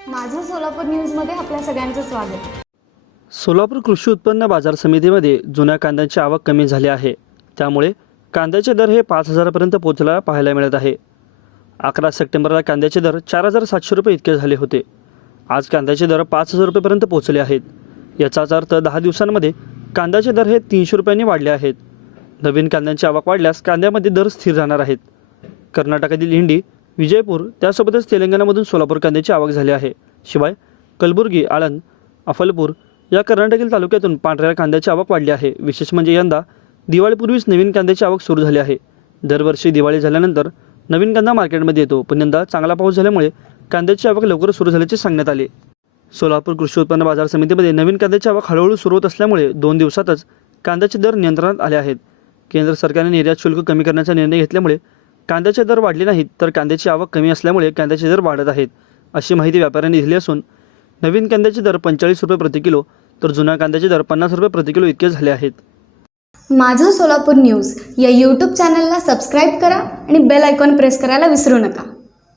सोलापूर न्यूजमध्ये आपल्या सगळ्यांचं स्वागत. सोलापूर कृषी उत्पन्न बाजार समितीमध्ये जुन्या कांद्याची आवक कमी झाली आहे. त्यामुळे कांद्याचे दर हे पाच हजारापर्यंत पोहोचल्याला पाहायला मिळत आहे. अकरा सप्टेंबरला कांद्याचे दर चार हजार सातशे रुपये इतके झाले होते. आज कांद्याचे दर पाच हजार रुपयेपर्यंत पोहोचले आहेत. याचाच अर्थ दहा दिवसांमध्ये कांद्याचे दर हे तीनशे रुपयांनी वाढले आहेत. नवीन कांद्यांची आवक वाढल्यास कांद्यामध्ये दर स्थिर राहणार आहेत. कर्नाटकातील इंडी विजयपूर त्यासोबतच तेलंगणामधून सोलापूर कांद्याची आवक झाली आहे. शिवाय कलबुर्गी आळंद अफलपूर या कर्नाटकील तालुक्यातून पांढऱ्या कांद्याची आवक वाढली आहे. विशेष म्हणजे यंदा दिवाळीपूर्वीच नवीन कांद्याची आवक सुरू झाली आहे. दरवर्षी दिवाळी झाल्यानंतर नवीन कांदा मार्केटमध्ये येतो. पण यंदा चांगला पाऊस झाल्यामुळे कांद्याची आवक लवकर सुरू झाल्याचे सांगण्यात आले. सोलापूर कृषी उत्पन्न बाजार समितीमध्ये नवीन कांद्याची आवक हळूहळू सुरू होत असल्यामुळे दोन दिवसातच कांद्याचे दर नियंत्रणात आले आहेत. केंद्र सरकारने निर्यात शुल्क कमी करण्याचा निर्णय घेतल्यामुळे कांद्याचे दर वाढले नाहीत तर कांद्याची आवक कमी असल्यामुळे कांद्याचे दर वाढत आहेत अशी माहिती व्यापाऱ्यांनी दिली असून नवीन कांद्याचे दर पंचेचाळीस रुपये प्रति किलो तर जुन्या कांद्याचे दर पन्नास रुपये प्रति किलो इतके झाले आहेत. माझं सोलापूर न्यूज या यूट्यूब चॅनलला सबस्क्राईब करा आणि बेल आयकॉन प्रेस करायला विसरू नका.